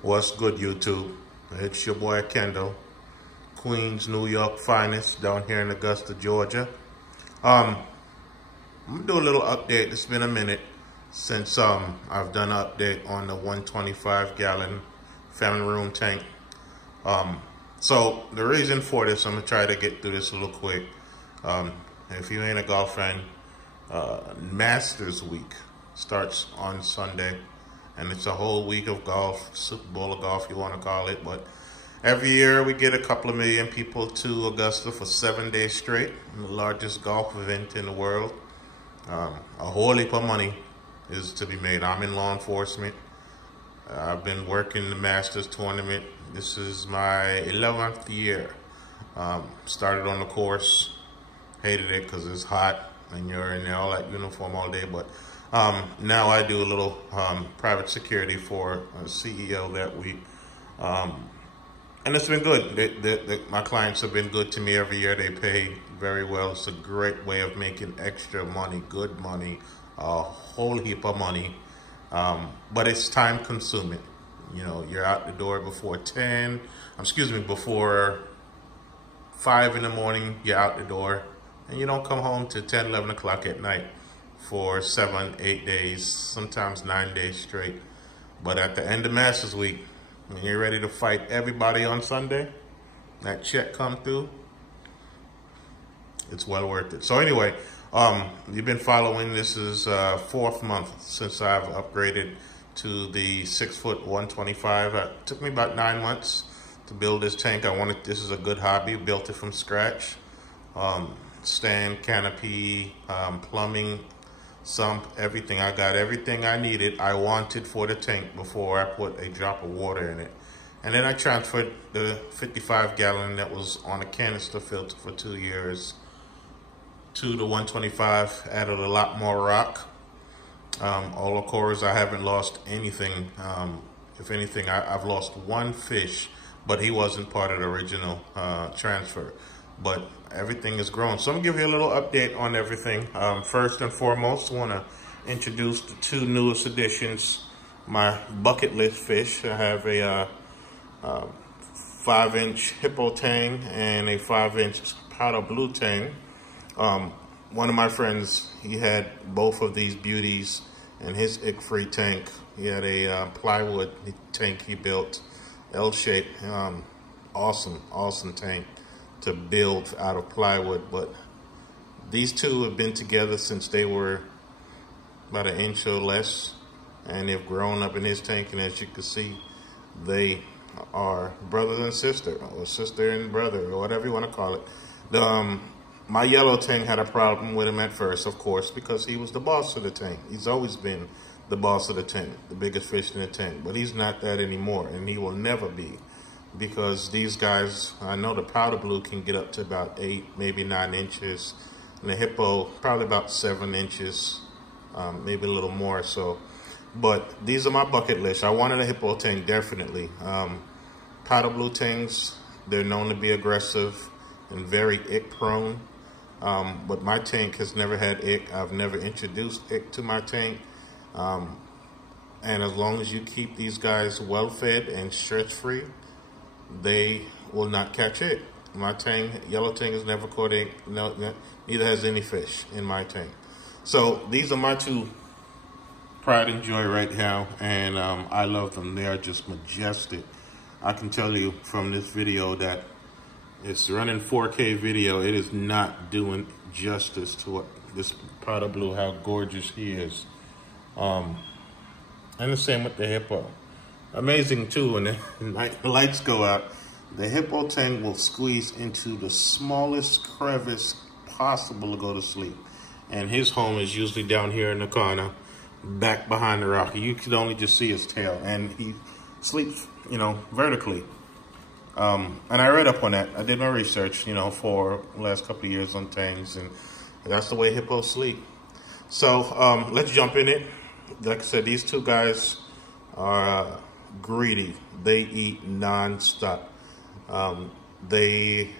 What's good, YouTube? It's your boy Kendall, Queens, New York finest, down here in Augusta, Georgia. I'm gonna do a little update. It's been a minute since I've done an update on the 125-gallon family room tank. So the reason for this, I'm gonna try to get through this a little quick. If you ain't a golf fan, Masters Week starts on Sunday. And it's a whole week of golf, Super Bowl of golf, you want to call it. But every year we get a couple of million people to Augusta for 7 days straight. The largest golf event in the world. A whole heap of money is to be made. I'm in law enforcement. I've been working the Masters tournament. This is my 11th year. Started on the course. Hated it because it's hot and you're in all that uniform all day. But now I do a little private security for a CEO that week. And it's been good. My clients have been good to me every year. They pay very well. It's a great way of making extra money, good money, a whole heap of money. But it's time consuming. You know, you're out the door before before 5 in the morning, you're out the door. And you don't come home till 10, 11 o'clock at night for 7, 8 days, sometimes 9 days straight. But at the end of Masters Week, when you're ready to fight everybody on Sunday, that check come through, it's well worth it. So anyway, you've been following, this is 4th month since I've upgraded to the 6-foot 125. It took me about 9 months to build this tank. This is a good hobby, built it from scratch. Stand, canopy, plumbing, sump, everything. I got everything I needed, I wanted for the tank before I put a drop of water in it. And then I transferred the 55-gallon that was on a canister filter for 2 years to the 125, added a lot more rock. All of course, I haven't lost anything. If anything, I've lost one fish, but he wasn't part of the original transfer. But everything is grown. So I'm gonna give you a little update on everything. First and foremost, I wanna introduce the 2 newest additions, my bucket list fish. I have a 5-inch Hippo Tang and a 5-inch powder blue tang. One of my friends, he had both of these beauties in his ick-free tank. He had a plywood tank he built, L-shaped, awesome tank to build out of plywood. But these two have been together since they were about 1 inch or less, and they've grown up in his tank. And as you can see, they are brother and sister, or sister and brother, or whatever you want to call it. My yellow tank had a problem with him at first, of course, because he was the boss of the tank. He's always been the boss of the tank, the biggest fish in the tank, but he's not that anymore, and he will never be. Because these guys, I know the powder blue can get up to about 8, maybe 9 inches. And the Hippo, probably about 7 inches, maybe a little more so. But these are my bucket list. I wanted a Hippo tank, definitely. Powder blue tanks, they're known to be aggressive and very ick prone. But my tank has never had ick. I've never introduced ick to my tank. And as long as you keep these guys well fed and stress free, they will not catch it. My tank, yellow tank, has never caught it. No, neither has any fish in my tank. So these are my 2 pride and joy right now, and I love them. They are just majestic. I can tell you from this video that it's running 4K video. It is not doing justice to what this powder blue, how gorgeous he is. And the same with the Hippo. Amazing too, when the lights go out, the Hippo Tang will squeeze into the smallest crevice possible to go to sleep. And his home is usually down here in the corner, back behind the rock. You can only just see his tail, and he sleeps, you know, vertically. And I read up on that. I did my research, you know, for the last couple of years on tangs, and that's the way hippos sleep. So let's jump in it. Like I said, these 2 guys are greedy. They eat non-stop. They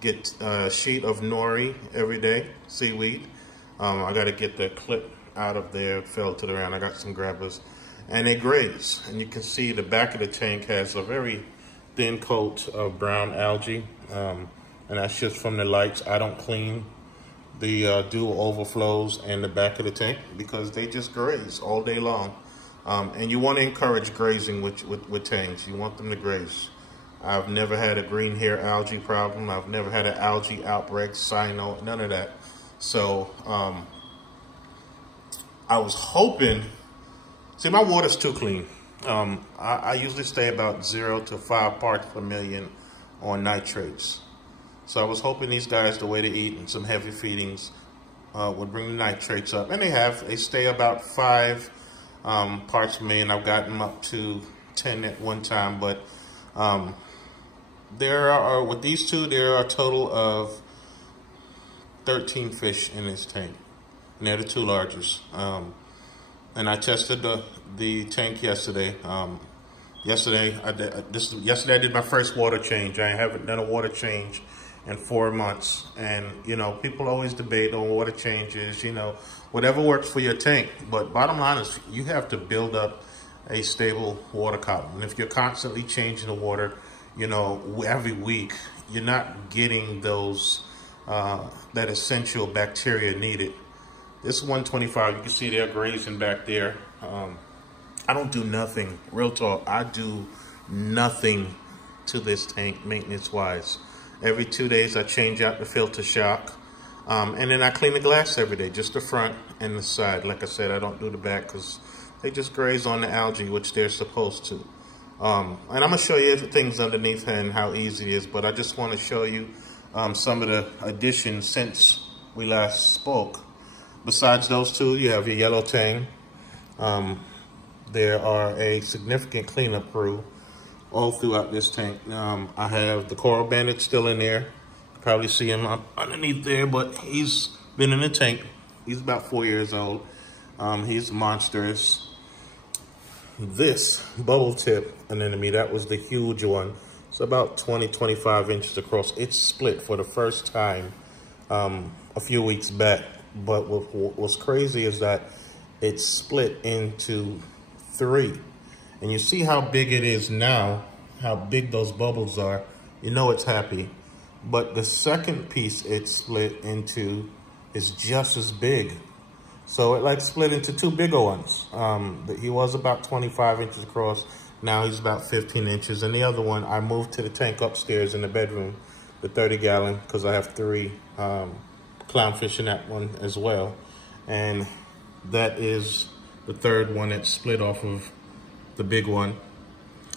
get a sheet of nori every day, seaweed. I got to get the clip out of there, fell to the ground. I got some grabbers. and they graze. And you can see the back of the tank has a very thin coat of brown algae, and that's just from the lights. I don't clean the dual overflows and the back of the tank because they just graze all day long. And you want to encourage grazing with tanks. You want them to graze. I've never had a green hair algae problem. I've never had an algae outbreak, cyno, none of that. So I was hoping, see, my water's too clean. I usually stay about 0 to 5 parts per million on nitrates. So I was hoping these guys, the way they eat and some heavy feedings, would bring the nitrates up. And they have. They stay about 5 parts per million. I've gotten them up to 10 at one time. But there are, with these two, there are a total of 13 fish in this tank. And they're the 2 largest. And I tested the tank yesterday. Yesterday I did my first water change. I haven't done a water change in 4 months. And, you know, people always debate on water changes, you know, whatever works for your tank. But bottom line is you have to build up a stable water column. And if you're constantly changing the water, you know, every week, you're not getting those, that essential bacteria needed. This 125, you can see they're grazing back there. I don't do nothing, real talk. I do nothing to this tank maintenance-wise. Every 2 days, I change out the filter shock. And then I clean the glass every day, just the front and the side. Like I said, I don't do the back because they just graze on the algae, which they're supposed to. And I'm going to show you things underneath and how easy it is. But I just want to show you some of the additions since we last spoke. Besides those 2, you have your yellow tang. There are a significant cleanup crew all throughout this tank. I have the coral bandit still in there. You probably see him up underneath there, but he's been in the tank. He's about 4 years old. He's monstrous. This bubble tip anemone, that was the huge one. It's about 20, 25 inches across. It's split for the first time a few weeks back. But what's crazy is that it's split into 3. And you see how big it is now, how big those bubbles are. You know it's happy. But the second piece it's split into is just as big. So it like split into 2 bigger ones. He was about 25 inches across. Now he's about 15 inches. And the other one, I moved to the tank upstairs in the bedroom, the 30-gallon, because I have 3 clownfish in that one as well. And that is the 3rd one that's split off of the big one.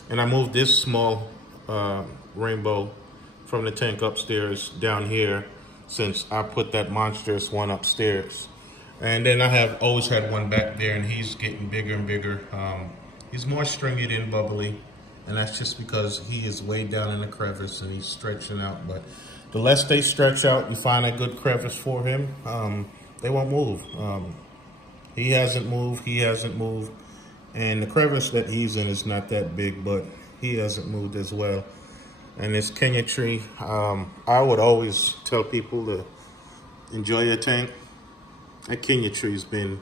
And I moved this small rainbow from the tank upstairs down here since I put that monstrous one upstairs. And then I have always had one back there, and he's getting bigger and bigger. He's more stringy than bubbly, and that's just because he is way down in the crevice and he's stretching out. But the less they stretch out, you find a good crevice for him, they won't move. He hasn't moved, and the crevice that he's in is not that big, but he hasn't moved as well. And this Kenya tree, I would always tell people to enjoy your tank. That Kenya tree's been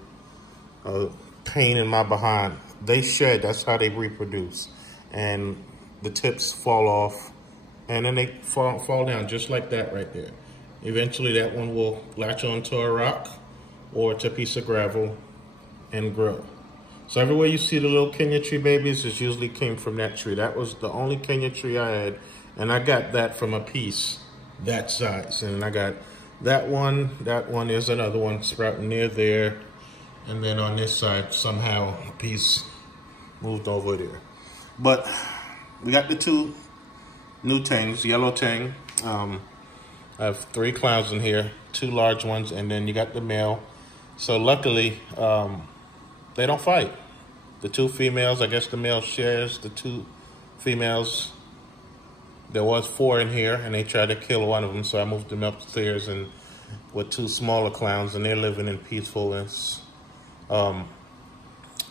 a pain in my behind. They shed, that's how they reproduce. And the tips fall off, and then they fall down just like that right there. Eventually that one will latch onto a rock or to a piece of gravel and grow. So everywhere you see the little Kenya tree babies, it usually came from that tree. That was the only Kenya tree I had, and I got that from a piece that size. And I got that one, there's another one sprouting near there. And then on this side, somehow a piece moved over there. But we got the 2 new tangs, yellow tang. I have 3 clowns in here, 2 large ones, and then you got the male. So luckily, they don't fight. The 2 females, I guess the male shares the 2 females. There was 4 in here, and they tried to kill one of them, so I moved them upstairs and with 2 smaller clowns, and they're living in peacefulness.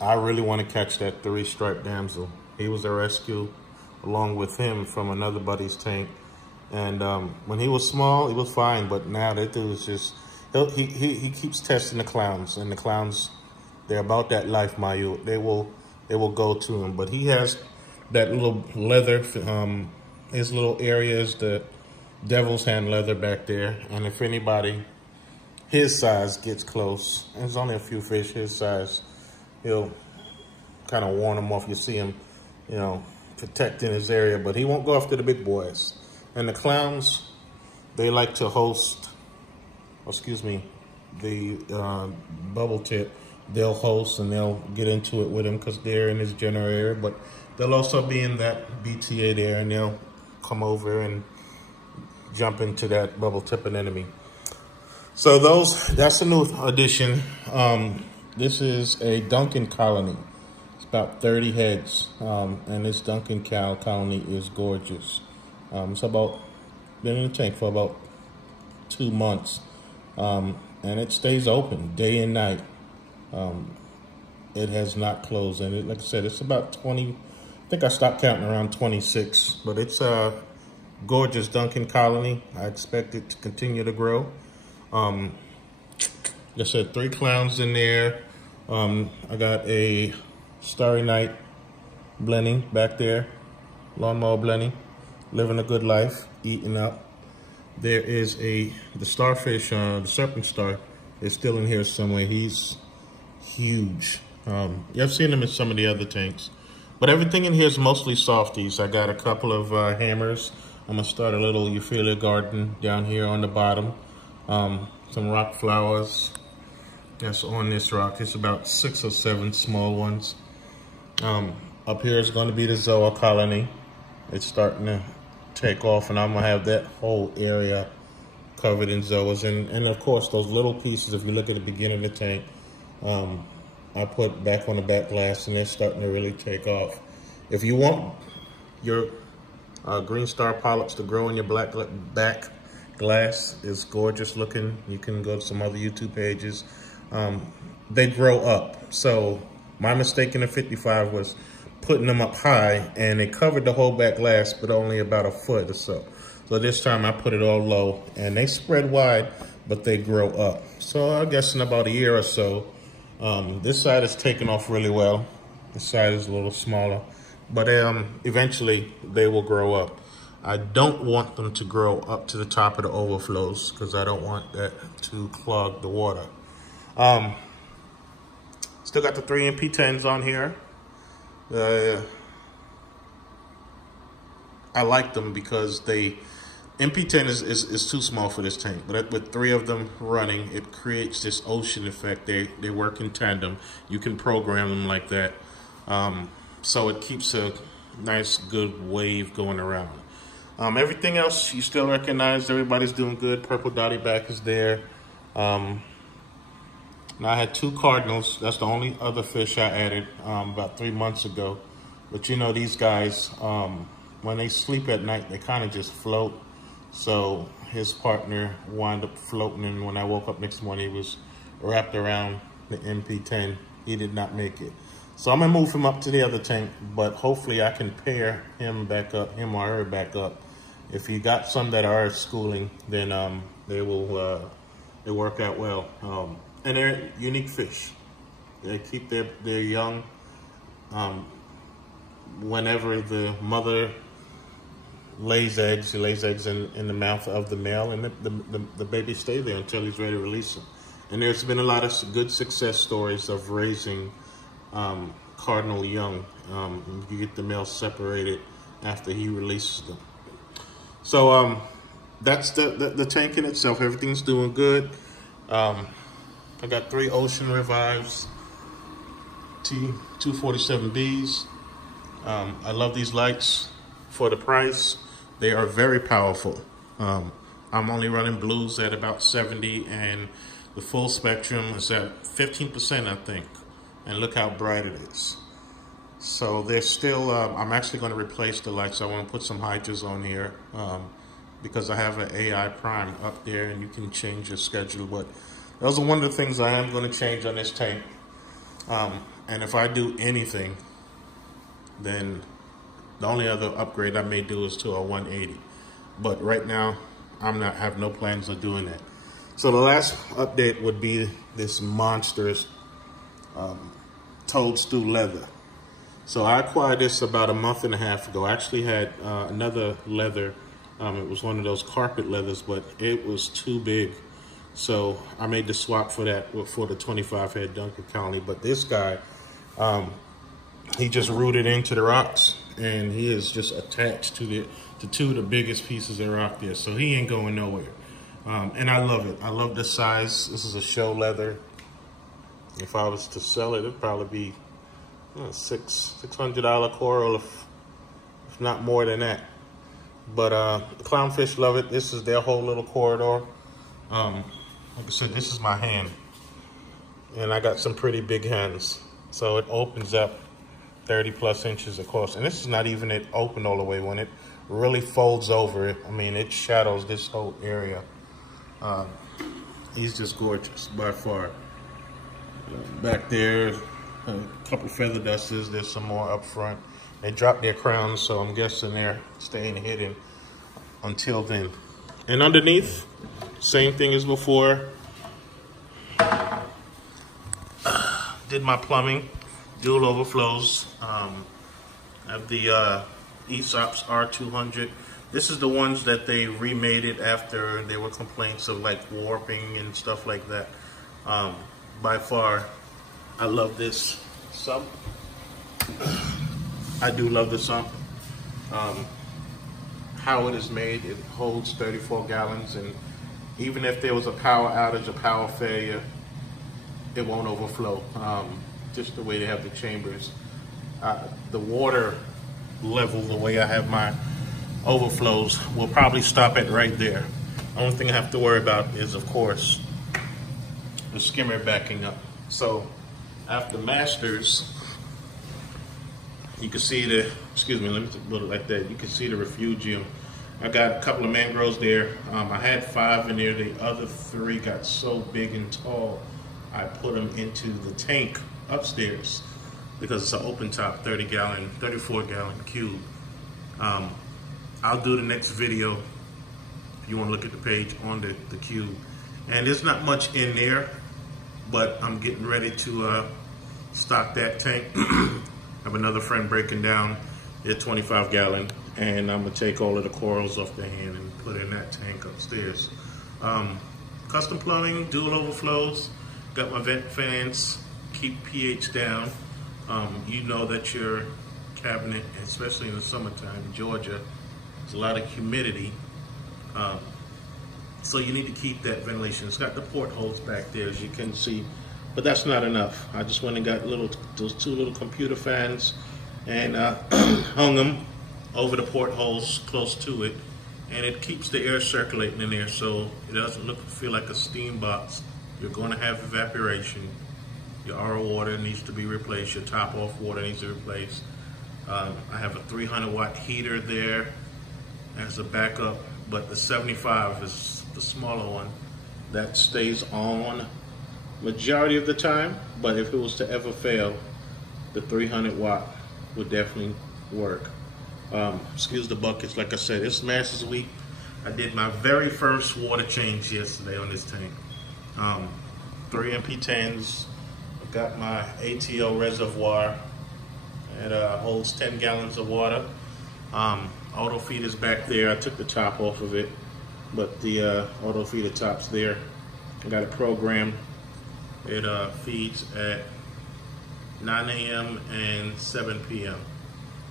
I really want to catch that 3-striped damsel. He was a rescue along with him from another buddy's tank. And when he was small, he was fine, but now that dude is just, he keeps testing the clowns, and the clowns, they're about that life, Mayu. They will it will go to him. But he has that little leather, his little area is the devil's hand leather back there. And if anybody his size gets close, there's only a few fish his size, he'll kind of warn them off. You see him, you know, protecting his area, but he won't go after the big boys. And the clowns, they like to host, the bubble tip. They'll host and they'll get into it with him because they're in his general area, but they'll also be in that BTA there, and they'll come over and jump into that bubble tip anemone. So that's a new addition. This is a Duncan colony. It's about 30 heads, and this Duncan cow colony is gorgeous. It's been in the tank for about 2 months, and it stays open day and night. It has not closed, and like I said, it's about 20. I think I stopped counting around 26, but it's a gorgeous Duncan colony. I expect it to continue to grow. Like I said, 3 clowns in there. I got a Starry Night blending back there, lawnmower blending, living a good life, eating up. There is the starfish, the serpent star is still in here somewhere. He's huge. You've seen him in some of the other tanks, but everything in here is mostly softies. I got a couple of hammers. I'm gonna start a little Euphyllia garden down here on the bottom. Some rock flowers that's on this rock. It's about 6 or 7 small ones. Up here is going to be the Zoa colony. It's starting to take off, and I'm gonna have that whole area covered in Zoas. And of course, those little pieces, if you look at the beginning of the tank, I put back on the back glass, and they're starting to really take off. If you want your green star polyps to grow in your back glass, is gorgeous looking. You can go to some other YouTube pages. They grow up. So my mistake in the 55 was putting them up high, and they covered the whole back glass, but only about a foot or so. So this time I put it all low, and they spread wide, but they grow up. So I guess in about a year or so, this side is taking off really well. This side is a little smaller, but eventually they will grow up. I don't want them to grow up to the top of the overflows because I don't want that to clog the water. Still got the 3 MP10s on here. I like them because MP10 is too small for this tank, but with 3 of them running, it creates this ocean effect. They work in tandem. You can program them like that. So it keeps a nice, good wave going around. Everything else you still recognize. Everybody's doing good. Purple dotty back is there. Now I had 2 cardinals. That's the only other fish I added about 3 months ago. But you know, these guys, when they sleep at night, they kind of just float. So his partner wound up floating, and when I woke up next morning, he was wrapped around the MP10. He did not make it. So I'm gonna move him up to the other tank, but hopefully I can pair him back up, him or her back up. If you got some that are schooling, then they work out well. And they're unique fish. They keep their young. Whenever the mother lays eggs, she lays eggs in the mouth of the male, and the baby stay there until he's ready to release them. And there's been a lot of good success stories of raising cardinal young. You get the male separated after he releases them. So that's the tank in itself. Everything's doing good. I got 3 Ocean Revives T247Bs. I love these lights for the price. They are very powerful. I'm only running blues at about 70, and the full spectrum is at 15%, I think. And look how bright it is. So there's still, I'm actually going to replace the lights. I want to put some hydras on here because I have an AI Prime up there, and you can change your schedule. But those are one of the things I am going to change on this tank. And if I do anything, then the only other upgrade I may do is to a 180. But right now, have no plans of doing that. So the last update would be this monstrous toadstool leather. So I acquired this about a month and a half ago. I actually had another leather. It was one of those carpet leathers, but it was too big. So I made the swap for that for the 25 head Duncan colony. But this guy, he just rooted into the rocks, and he is just attached to two of the biggest pieces of rock there. So he ain't going nowhere. And I love it. I love the size. This is a show leather. If I was to sell it, it'd probably be $600 coral, if not more than that. But the clownfish love it. This is their whole little corridor. Like I said, this is my hand, and I got some pretty big hands. So it opens up 30+ inches across, and this is not even it open all the way. When it really folds over, I mean, it shadows this whole area. He's just gorgeous by far. Back there, a couple feather dusters. There's some more up front. They dropped their crowns, so I'm guessing they're staying hidden until then. And underneath, same thing as before. Did my plumbing, dual overflows. I have the Eshopps R-200. This is the ones that they remade it after there were complaints of like warping and stuff like that. By far, I love this Sump. I do love the Sump. How it is made, it holds 34 gallons, and even if there was a power outage, a power failure, it won't overflow. Just the way they have the chambers. The water level, the way I have my overflows, will probably stop it right there. Only thing I have to worry about is, of course, the skimmer backing up. So after masters, you can see the, excuse me, let me put it like that. You can see the refugium. I got a couple of mangroves there. I had 5 in there. The other 3 got so big and tall, I put them into the tank upstairs because it's an open top 34 gallon cube. I'll do the next video if you want to look at the page on the cube. And there's not much in there, but I'm getting ready to stock that tank. I have another friend breaking down their 25 gallon, and I'm gonna take all of the corals off the hand and put in that tank upstairs. Custom plumbing, dual overflows, got my vent fans, keep pH down. You know that your cabinet, especially in the summertime, Georgia, there's a lot of humidity. So you need to keep that ventilation. It's got the portholes back there, as you can see, but that's not enough. I just went and got those 2 little computer fans and hung them over the portholes close to it, and it keeps the air circulating in there, so it doesn't feel like a steam box. You're going to have evaporation. Your RO water needs to be replaced. Your top off water needs to be replaced. I have a 300-watt heater there as a backup, but the 75 is the smaller one that stays on majority of the time. But if it was to ever fail, the 300-watt would definitely work. Excuse the buckets. Like I said, it's Masters Week. I did my very first water change yesterday on this tank. 3 MP10s. I've got my ATO reservoir. It holds 10 gallons of water. Auto feeder's back there. I took the top off of it, but the auto feeder top's there. I got it programmed. It feeds at 9 a.m. and 7 p.m.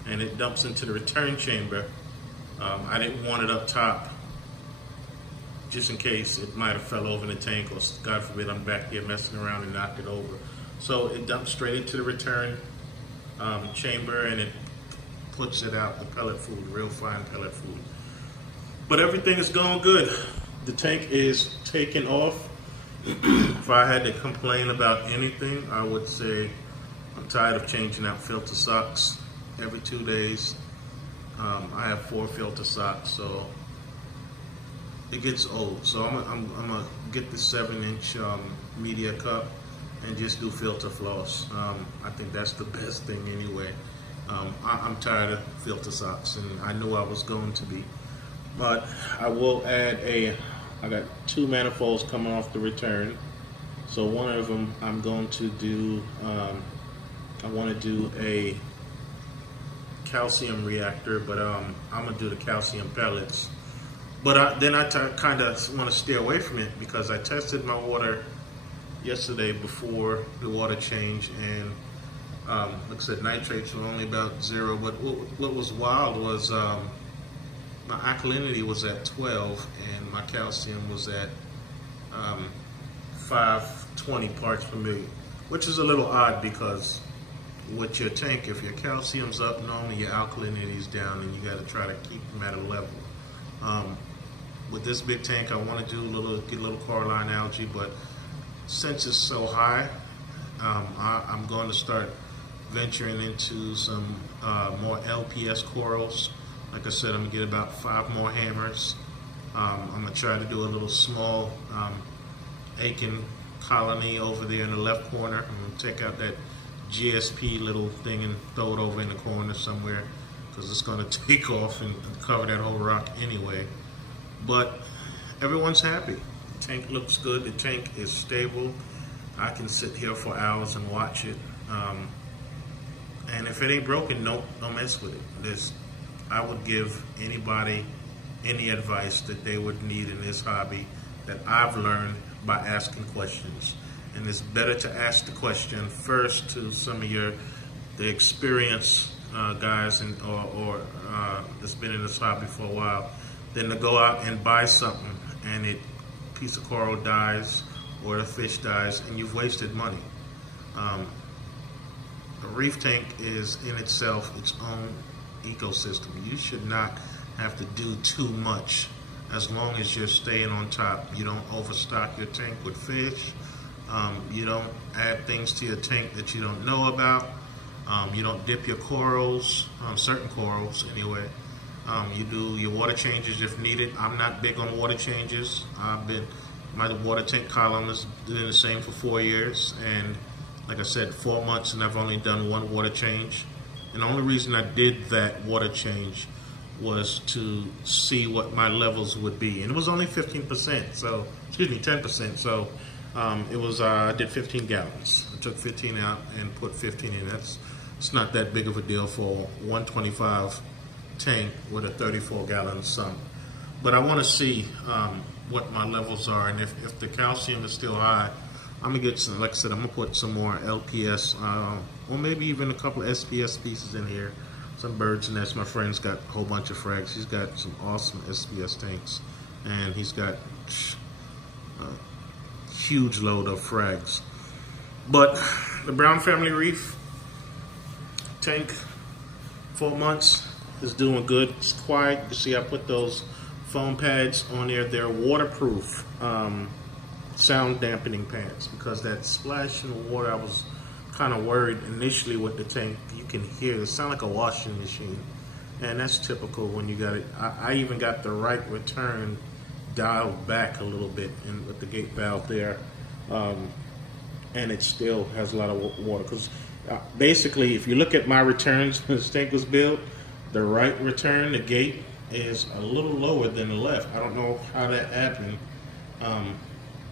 and it dumps into the return chamber. I didn't want it up top just in case it might have fell over in the tank, or God forbid I'm back there messing around and knocked it over. So it dumps straight into the return chamber, and it puts it out, the pellet food, real fine pellet food. But everything is going good. The tank is taking off. If I had to complain about anything, I would say I'm tired of changing out filter socks every 2 days. I have 4 filter socks, so it gets old. So I'm gonna get the 7-inch media cup and just do filter floss. I think that's the best thing anyway. I'm tired of filter socks, and I knew I was going to be. But I will add I got 2 manifolds coming off the return. So one of them I'm going to do, I want to do a calcium reactor, but I'm gonna do the calcium pellets. But then I kind of want to stay away from it because I tested my water yesterday before the water change, and like I said, nitrates were only about 0. But what was wild was my alkalinity was at 12 and my calcium was at 520 parts per million, which is a little odd because with your tank, if your calcium's up, normally your alkalinity is down, and you got to try to keep them at a level. With this big tank, I want to do get a little coralline algae, but since it's so high, I'm going to start venturing into some more LPS corals. Like I said, I'm gonna get about 5 more hammers. I'm gonna try to do a little small Aiken colony over there in the left corner. I'm gonna take out that GSP little thing and throw it over in the corner somewhere because it's gonna take off and cover that whole rock anyway. But everyone's happy. The tank looks good. The tank is stable. I can sit here for hours and watch it. And if it ain't broken, don't mess with it. I would give anybody any advice that they would need in this hobby that I've learned by asking questions. And it's better to ask the question first to some of the experienced guys or that's been in this hobby for a while, than to go out and buy something and a piece of coral dies or a fish dies and you've wasted money. A reef tank is in itself its own ecosystem. You should not have to do too much as long as you're staying on top. You don't overstock your tank with fish. You don't add things to your tank that you don't know about. You don't dip your corals, certain corals anyway. You do your water changes if needed. I'm not big on water changes. My water tank column has been the same for 4 years, and like I said, 4 months, and I've only done 1 water change. And the only reason I did that water change was to see what my levels would be. And it was only 15%, so, excuse me, 10%. So it was, I did 15 gallons. I took 15 out and put 15 in. It's not that big of a deal for a 125 tank with a 34-gallon sump. But I want to see what my levels are, and if the calcium is still high, I'm gonna get some, like I said, I'm gonna put some more LPS, or maybe even a couple of SPS species in here. Some birds nests. My friend's got a whole bunch of frags. He's got some awesome SPS tanks, and he's got a huge load of frags. But the Brown Family Reef tank, 4 months, is doing good. It's quiet. You see, I put those foam pads on there. They're waterproof. Sound dampening pads, because that splash in the water, I was kind of worried initially with the tank. You can hear it sound like a washing machine, and that's typical when you got it. I even got the right return dialed back a little bit and with the gate valve there, and it still has a lot of water, because basically if you look at my returns when this tank was built, the right return, the gate, is a little lower than the left. I don't know how that happened,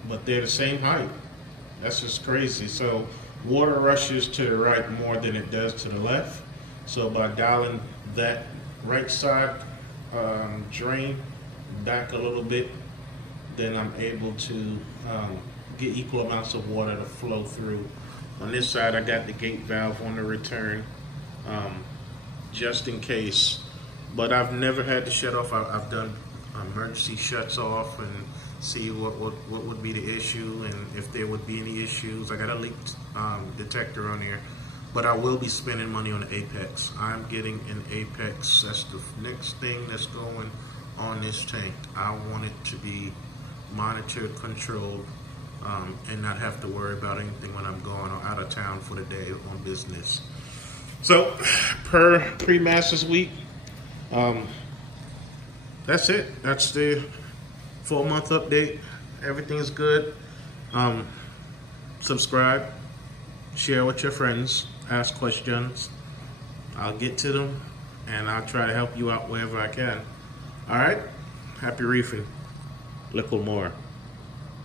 but they're the same height. That's just crazy. So water rushes to the right more than it does to the left. So by dialing that right side drain back a little bit, then I'm able to get equal amounts of water to flow through. On this side, I got the gate valve on the return, just in case. But I've never had to shut off. I've done emergency shuts off and see what would be the issue and if there would be any issues. I got a leak detector on here, but I will be spending money on the Apex. I'm getting an Apex. That's the next thing that's going on this tank. I want it to be monitored, controlled, and not have to worry about anything when I'm going out of town for the day on business. So, per pre-Masters week, that's it. That's the 4-month update. Everything is good. Subscribe, share with your friends, ask questions. I'll get to them, and I'll try to help you out wherever I can. All right? Happy reefing. Little more.